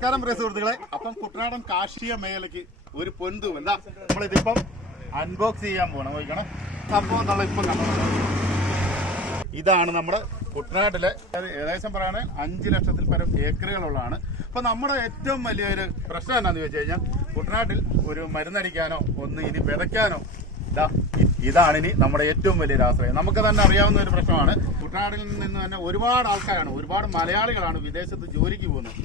നമസ്കാരം പ്രിയ സുഹൃത്തുക്കളെ. അപ്പം കുട്ടനാടൻ കാർഷിക മേഖലയ്ക്ക് ഒരു പൊന്തും എന്താ നമ്മളിതിപ്പം അൺബോക്സ് ചെയ്യാൻ പോകണം. നോക്കണം സംഭവം എന്നുള്ള ഇപ്പം കണ്ടത് ഇതാണ് നമ്മുടെ കുട്ടനാട്ടിലെ ഏകദേശം പറയുകയാണെങ്കിൽ 5 ലക്ഷത്തിൽ പരം ഏക്കറുകളുള്ളതാണ്. അപ്പൊ നമ്മുടെ ഏറ്റവും വലിയൊരു പ്രശ്നം എന്താണെന്ന് ചോദിച്ചു കഴിഞ്ഞാൽ കുട്ടനാട്ടിൽ ഒരു മരുന്നടിക്കാനോ ഒന്ന് ഇനി വിതയ്ക്കാനോ ഇതാണ് ഇനി നമ്മുടെ ഏറ്റവും വലിയൊരു ആശ്രയം. നമുക്ക് തന്നെ അറിയാവുന്ന ഒരു പ്രശ്നമാണ്. കുട്ടനാട്ടിൽ നിന്ന് തന്നെ ഒരുപാട് ആൾക്കാരാണ്, ഒരുപാട് മലയാളികളാണ് വിദേശത്ത് ജോലിക്ക് പോകുന്നത്.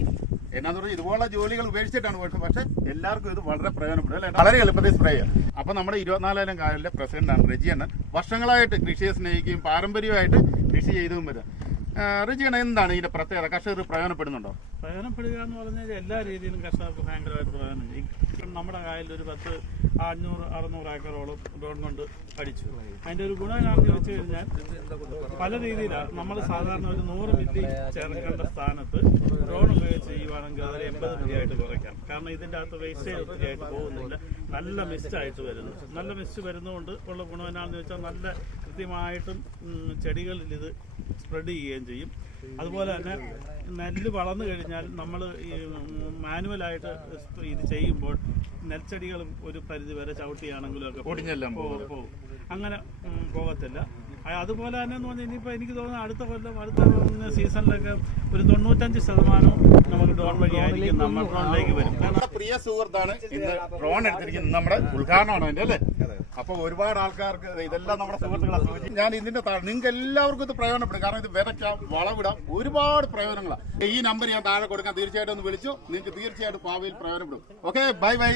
എന്നാന്ന് പറഞ്ഞാൽ ഇതുപോലുള്ള ജോലികൾ ഉപേക്ഷിച്ചിട്ടാണ് പോയത്. പക്ഷെ എല്ലാവർക്കും ഇത് വളരെ പ്രയോജനപ്പെടും അല്ലെ, വളരെ എളുപ്പത്തിൽ സ്പ്രേ ചെയ്യാം. അപ്പൊ നമ്മുടെ 24,000 കായലിലെ പ്രസിഡന്റാണ് റെജിയണ്ണൻ. വർഷങ്ങളായിട്ട് കൃഷിയെ സ്നേഹിക്കുകയും പാരമ്പര്യമായിട്ട് കൃഷി ചെയ്തും വരും. റെജിയണ്ണൻ, എന്താണ് ഇതിന്റെ പ്രത്യേകത? കർഷകർ പ്രയോജനപ്പെടുന്നുണ്ടോ? പ്രയോജനപ്പെടുക എന്ന് പറഞ്ഞാൽ എല്ലാ രീതിയിലും കർഷകർക്ക് ഭയങ്കരമായിട്ട് പ്രയോജനം ചെയ്യും. നമ്മുടെ കായലിൽ ഒരു 500-600 ഏക്കറോളം ഡ്രോൺ കൊണ്ട് അടിച്ചു. അതിൻ്റെ ഒരു ഗുണം എന്താണെന്ന് ചോദിച്ചു കഴിഞ്ഞാൽ പല രീതിയിലാണ്. നമ്മൾ സാധാരണ ഒരു 100 മില്ലി ചേർക്കേണ്ട സ്ഥാനത്ത് ഡ്രോൺ ഉപയോഗിച്ച് ചെയ്യുവാണെങ്കിൽ അതിൽ 80 മില്ലി ആയിട്ട് കുറയ്ക്കാം. കാരണം ഇതിൻ്റെ അകത്ത് വേസ്റ്റേജ് ഒത്തിരി ആയിട്ട് പോകുന്നില്ല, നല്ല മിസ്റ്റായിട്ട് വരുന്നു. നല്ല മിസ്റ്റ് വരുന്നതുകൊണ്ട് ഉള്ള ഗുണം എന്താണെന്ന് ചോദിച്ചാൽ നല്ല കൃത്യമായിട്ടും ചെടികളിൽ ഇത് സ്പ്രെഡ് ചെയ്യുകയും ചെയ്യും. അതുപോലെ തന്നെ നെല്ല് വളർന്നു കഴിഞ്ഞാൽ നമ്മൾ ഈ മാനുവലായിട്ട് ഇത് ചെയ്യുമ്പോൾ നെൽച്ചെടികളും ഒരു പരിധി വരെ ചവിട്ടിയാണെങ്കിലും ഒക്കെ പോകും. അങ്ങനെ പോകത്തില്ല. അതുപോലെ തന്നെ എന്ന് പറഞ്ഞാൽ ഇനിയിപ്പോൾ എനിക്ക് തോന്നുന്നു അടുത്ത കൊല്ലം അടുത്ത സീസണിലൊക്കെ ഒരു 95% നമുക്ക് ഡ്രോൺ വഴിയായിരിക്കും നമ്മൾ ഡ്രോണിലേക്ക് വരും. നമ്മുടെ പ്രിയ സുഹൃത്താണ് ഇന്ന് ഡ്രോൺ എടുത്തിരിക്കുന്നത്. നമ്മുടെ ഉദ്ഘാടനമാണ് അതിന്റെ അല്ലേ? അപ്പൊ ഒരുപാട് ആൾക്കാർക്ക് ഇതെല്ലാം നമ്മുടെ സുഹൃത്തുക്കളെ ഞാൻ ഇതിന്റെ നിങ്ങൾക്ക് എല്ലാവർക്കും ഇത് പ്രയോജനപ്പെടും. കാരണം ഇത് വിതയ്ക്കാം, വളവിടാം, ഒരുപാട് പ്രയോജനങ്ങളാണ്. ഈ നമ്പർ ഞാൻ താഴെ കൊടുക്കാം, തീർച്ചയായിട്ടും ഒന്ന് വിളിച്ചു. നിങ്ങൾക്ക് തീർച്ചയായിട്ടും ഭാവിയിൽ പ്രയോജനപ്പെടും. Okay, bye bye.